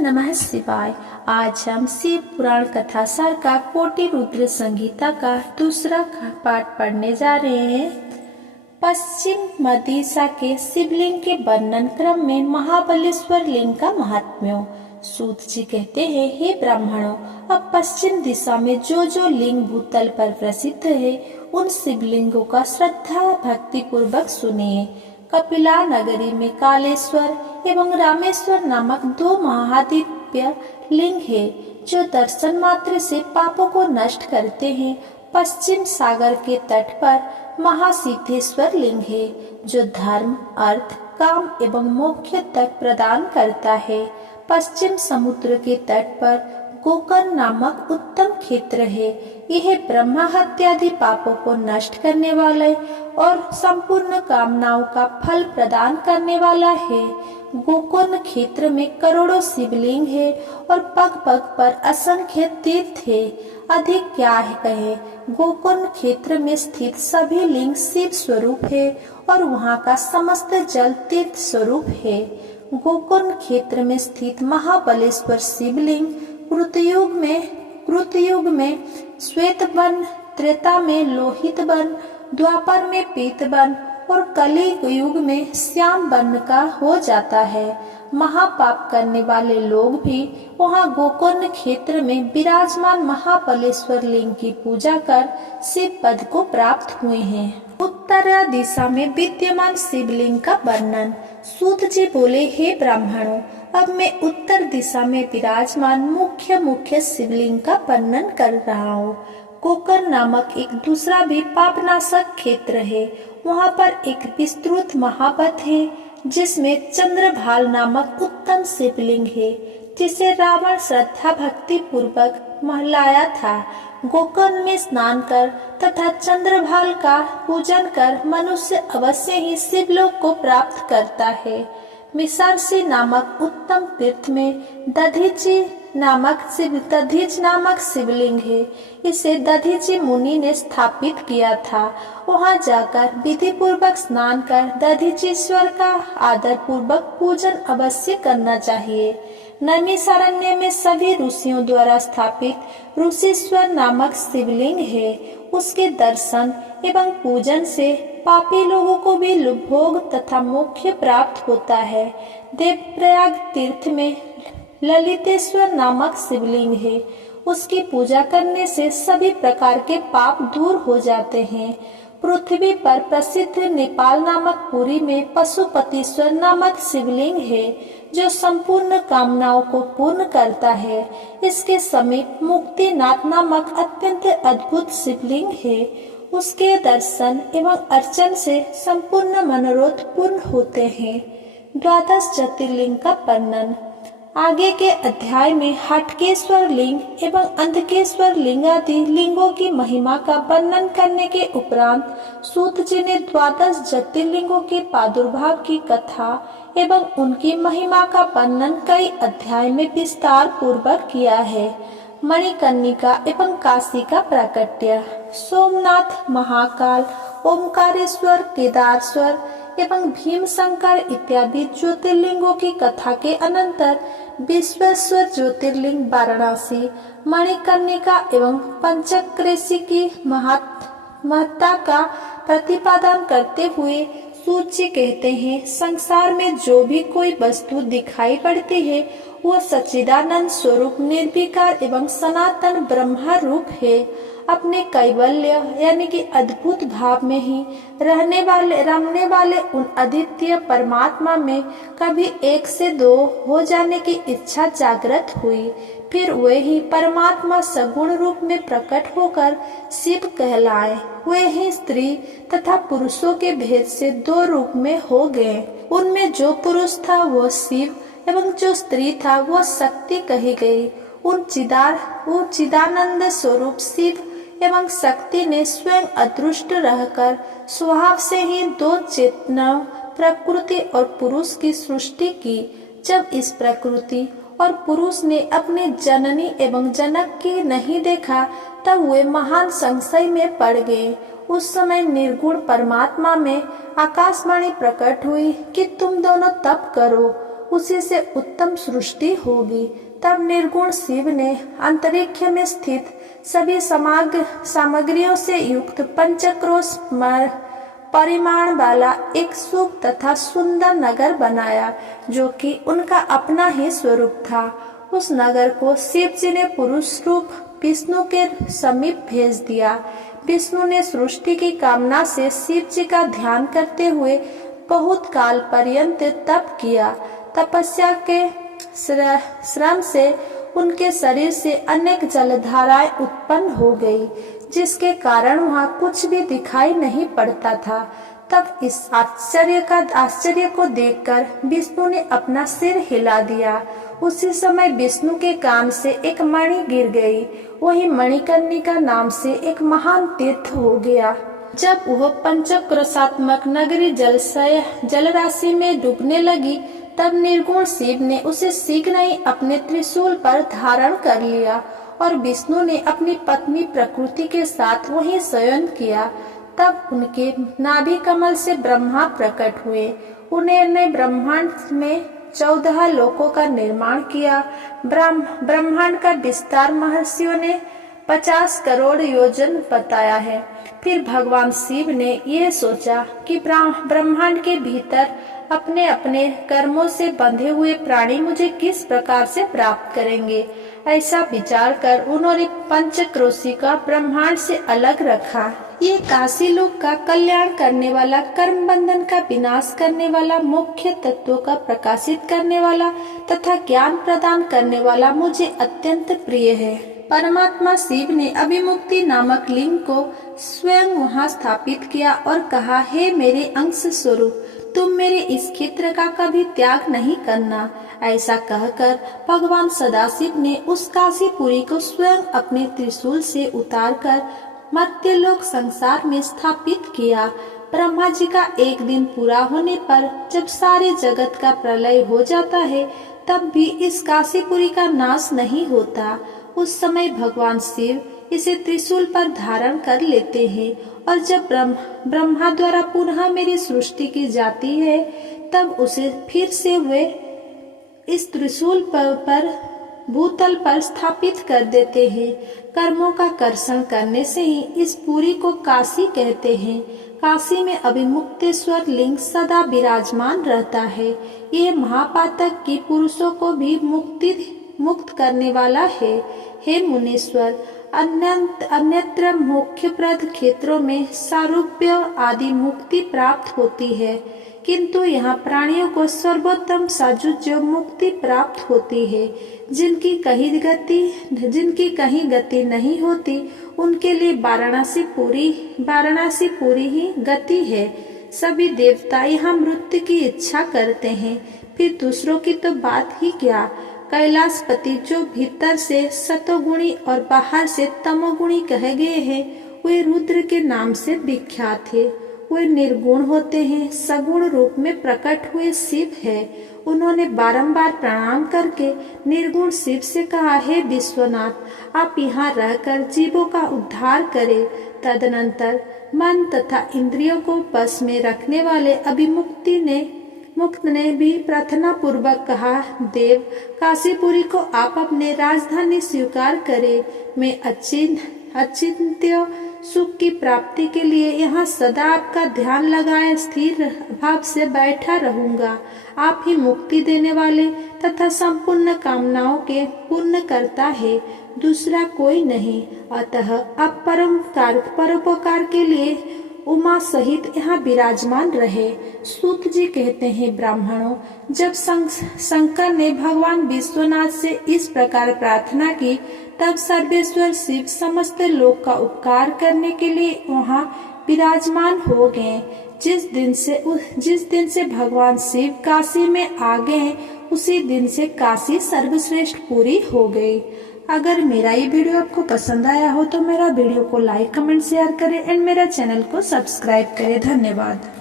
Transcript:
नमः शिवाय। आज हम शिव पुराण कथा सार का कोटि रुद्र संगीता का दूसरा पाठ पढ़ने जा रहे हैं। पश्चिम मदीसा के शिवलिंग के वर्णन क्रम में महाबलेश्वर लिंग का महात्म्य। सूत जी कहते हैं, हे ब्राह्मणों, अब पश्चिम दिशा में जो लिंग भूतल पर प्रसिद्ध है, उन शिवलिंगों का श्रद्धा भक्ति पूर्वक सुनिए। कपिला नगरी में कालेश्वर एवं रामेश्वर नामक दो महादिव्य लिंग है, जो दर्शन मात्र से पापों को नष्ट करते हैं। पश्चिम सागर के तट पर महासिद्धेश्वर लिंग है, जो धर्म, अर्थ, काम एवं मोक्ष तक प्रदान करता है। पश्चिम समुद्र के तट पर गोकर्ण नामक उत्तम क्षेत्र है। यह ब्रह्मा हत्यादि पापों को नष्ट करने वाले और संपूर्ण कामनाओं का फल प्रदान करने वाला है। गोकर्ण क्षेत्र में करोड़ों शिवलिंग है और पग पग पर असंख्य तीर्थ है। अधिक क्या है कहे, गोकर्ण क्षेत्र में स्थित सभी लिंग शिव स्वरूप है और वहाँ का समस्त जल तीर्थ स्वरूप है। गोकर्ण क्षेत्र में स्थित महाबलेश्वर शिवलिंग कृतयुग में श्वेत बन, त्रेता में लोहित बन, द्वापर में पीत बन और कली युग में श्याम बन का हो जाता है। महापाप करने वाले लोग भी वहाँ गोकर्ण क्षेत्र में विराजमान महाबलेश्वर लिंग की पूजा कर शिव पद को प्राप्त हुए हैं। उत्तर दिशा में विद्यमान शिवलिंग का वर्णन। सूत जी बोले, हे ब्राह्मणों, अब मैं उत्तर दिशा में विराजमान मुख्य शिवलिंग का वर्णन कर रहा हूँ। गोकर्ण नामक एक दूसरा भी पापनाशक क्षेत्र है। वहाँ पर एक विस्तृत महापथ है, जिसमें चंद्रभाल नामक उत्तम शिवलिंग है, जिसे रावण श्रद्धा भक्ति पूर्वक महलाया था। गोकर्ण में स्नान कर तथा चंद्रभाल का पूजन कर मनुष्य अवश्य ही शिवलोक को प्राप्त करता है। मिसारसी नामक उत्तम तीर्थ में दधीच नामक शिवलिंग है। इसे दधीची मुनि ने स्थापित किया था। वहां जाकर विधि पूर्वक स्नान कर दधीचीश्वर का आदर पूर्वक पूजन अवश्य करना चाहिए। नैमिषारण्य में सभी ऋषियों द्वारा स्थापित ऋषिश्वर नामक शिवलिंग है। उसके दर्शन एवं पूजन से पापी लोगों को भी भोग तथा मोक्ष प्राप्त होता है। देवप्रयाग तीर्थ में ललितेश्वर नामक शिवलिंग है। उसकी पूजा करने से सभी प्रकार के पाप दूर हो जाते हैं। पृथ्वी पर प्रसिद्ध नेपाल नामक पुरी में पशुपतिश्वर नामक शिवलिंग है, जो संपूर्ण कामनाओं को पूर्ण करता है। इसके समीप मुक्तिनाथ नामक अत्यंत अद्भुत शिवलिंग है। उसके दर्शन एवं अर्चन से संपूर्ण मनोरथ पूर्ण होते हैं। द्वादश ज्योतिर्लिंग का वर्णन। आगे के अध्याय में हटकेश्वर लिंग एवं अंधकेश्वर लिंग आदि लिंगों की महिमा का वर्णन करने के उपरांत सूत जी ने द्वादश ज्योतिर्लिंगों के प्रादुर्भाव की कथा एवं उनकी महिमा का वर्णन कई अध्याय में विस्तार पूर्वक किया है। मणिकर्णिका एवं काशी का प्राकट्य। सोमनाथ, महाकाल, ओमकारेश्वर, केदारेश्वर एवं भीमशंकर इत्यादि ज्योतिर्लिंगों की कथा के अनंतर विश्वेश्वर ज्योतिर्लिंग वाराणसी, मणिकर्णिका एवं पंचक्रोशी की महत्ता का प्रतिपादन करते हुए सूत जी कहते हैं, संसार में जो भी कोई वस्तु दिखाई पड़ती है, वो सच्चिदानंद स्वरूप निर्विकार एवं सनातन ब्रह्मा रूप है। अपने कैवल्य यानी कि अद्भुत भाव में ही रमने वाले उन अद्वितीय परमात्मा में कभी एक से दो हो जाने की इच्छा जागृत हुई। फिर वे ही परमात्मा सगुण रूप में प्रकट होकर शिव कहलाए। वे ही स्त्री तथा पुरुषों के भेद से दो रूप में हो गए। उनमें जो पुरुष था वह शिव एवं जो स्त्री था वह शक्ति कही गई। उन चिदानंद स्वरूप शिव एवं शक्ति ने स्वयं अदृष्ट रहकर स्वभाव से ही दो चेतना प्रकृति और पुरुष की सृष्टि की। जब इस प्रकृति और पुरुष ने अपने जननी एवं जनक की नहीं देखा, तब वे महान संशय में पड़ गए। उस समय निर्गुण परमात्मा में आकाशवाणी प्रकट हुई कि तुम दोनों तप करो। उसी से उत्तम सृष्टि होगी। तब निर्गुण शिव ने अंतरिक्ष में स्थित सभी सामग्रियों से युक्त पंचक्रोश परिमाण वाला एक शुभ तथा सुंदर नगर बनाया, जो कि उनका अपना ही स्वरूप था। उस नगर को शिव जी ने पुरुष रूप विष्णु के समीप भेज दिया। विष्णु ने सृष्टि की कामना से शिव जी का ध्यान करते हुए बहुत काल पर्यंत तप किया। तपस्या के श्रम से उनके शरीर से अनेक जलधाराएं उत्पन्न हो गई, जिसके कारण वहाँ कुछ भी दिखाई नहीं पड़ता था। तब इस आश्चर्य को देखकर विष्णु ने अपना सिर हिला दिया। उसी समय विष्णु के कान से एक मणि गिर गई। वही मणिकर्णिका नाम से एक महान तीर्थ हो गया। जब वह पंचक्रोशात्मक नगरी जलराशि में डूबने लगी, तब निर्गुण शिव ने उसे शीघ्र ही अपने त्रिशूल पर धारण कर लिया और विष्णु ने अपनी पत्नी प्रकृति के साथ वहीं शयन किया। तब उनके नाभि कमल से ब्रह्मा प्रकट हुए। उन्होंने ब्रह्मांड में 14 लोकों का निर्माण किया। ब्रह्मांड का विस्तार महर्षियों ने 50 करोड़ योजन बताया है। फिर भगवान शिव ने यह सोचा कि ब्रह्मांड के भीतर अपने अपने कर्मों से बंधे हुए प्राणी मुझे किस प्रकार से प्राप्त करेंगे। ऐसा विचार कर उन्होंने पंचक्रोशी का ब्रह्मांड से अलग रखा। ये काशी लोक का कल्याण करने वाला, कर्म बंधन का विनाश करने वाला, मुख्य तत्वों का प्रकाशित करने वाला तथा ज्ञान प्रदान करने वाला मुझे अत्यंत प्रिय है। परमात्मा शिव ने अभिमुक्ति नामक लिंग को स्वयं वहाँ स्थापित किया और कहा, हे मेरे अंश स्वरूप, तुम मेरे इस क्षेत्र का कभी त्याग नहीं करना। ऐसा कहकर भगवान सदाशिव ने उस काशीपुरी को स्वयं अपने त्रिशूल से उतारकर मर्त्यलोक संसार में स्थापित किया। ब्रह्मा जी का एक दिन पूरा होने पर जब सारे जगत का प्रलय हो जाता है, तब भी इस काशीपुरी का नाश नहीं होता। उस समय भगवान शिव इसे त्रिशूल पर धारण कर लेते हैं और जब ब्रह्मा द्वारा पुनः मेरी सृष्टि की जाती है, तब उसे फिर से वे इस त्रिशूल पर भूतल पर स्थापित कर देते हैं। कर्मों का कर्षण करने से ही इस पुरी को काशी कहते हैं। काशी में अभिमुक्तेश्वर लिंग सदा विराजमान रहता है। यह महापातक की पुरुषों को भी मुक्त करने वाला है। हे मुनीश्वर, अन्यत्र मोक्षप्रद क्षेत्रों में सारूप्य आदि मुक्ति प्राप्त होती है, किंतु यहाँ प्राणियों को सर्वोत्तम साजुज्य मुक्ति प्राप्त होती है। जिनकी कहीं गति नहीं होती, उनके लिए वाराणसी पूरी ही गति है। सभी देवता यहाँ मृत्यु की इच्छा करते हैं, फिर दूसरों की तो बात ही क्या। कैलाशपति जो भीतर से सतोगुणी और बाहर से तमोगुणी कहे गए हैं, वे रुद्र के नाम से विख्यात है। वे निर्गुण होते हैं, सगुण रूप में प्रकट हुए शिव है। उन्होंने बारंबार प्रणाम करके निर्गुण शिव से कहा, हे विश्वनाथ, आप यहाँ रहकर जीवों का उद्धार करें। तदनंतर मन तथा इंद्रियों को बस में रखने वाले मुक्त ने भी प्रार्थना पूर्वक कहा, देव, काशीपुरी को आप अपने राजधानी स्वीकार करें। मैं अचिंत्य सुख की प्राप्ति के लिए यहाँ सदा आपका ध्यान लगाए स्थिर भाव से बैठा रहूंगा। आप ही मुक्ति देने वाले तथा संपूर्ण कामनाओं के पूर्ण करता है, दूसरा कोई नहीं। अतः आप परोपकार के लिए उमा सहित यहाँ विराजमान रहे। सूत जी कहते हैं, ब्राह्मणों, जब शंकर ने भगवान विश्वनाथ से इस प्रकार प्रार्थना की, तब सर्वेश्वर शिव समस्त लोक का उपकार करने के लिए वहाँ विराजमान हो गए। जिस दिन से भगवान शिव काशी में आ गए, उसी दिन से काशी सर्वश्रेष्ठ पूरी हो गई। अगर मेरा ये वीडियो आपको पसंद आया हो तो मेरा वीडियो को लाइक, कमेंट, शेयर करें एंड मेरा चैनल को सब्सक्राइब करें। धन्यवाद।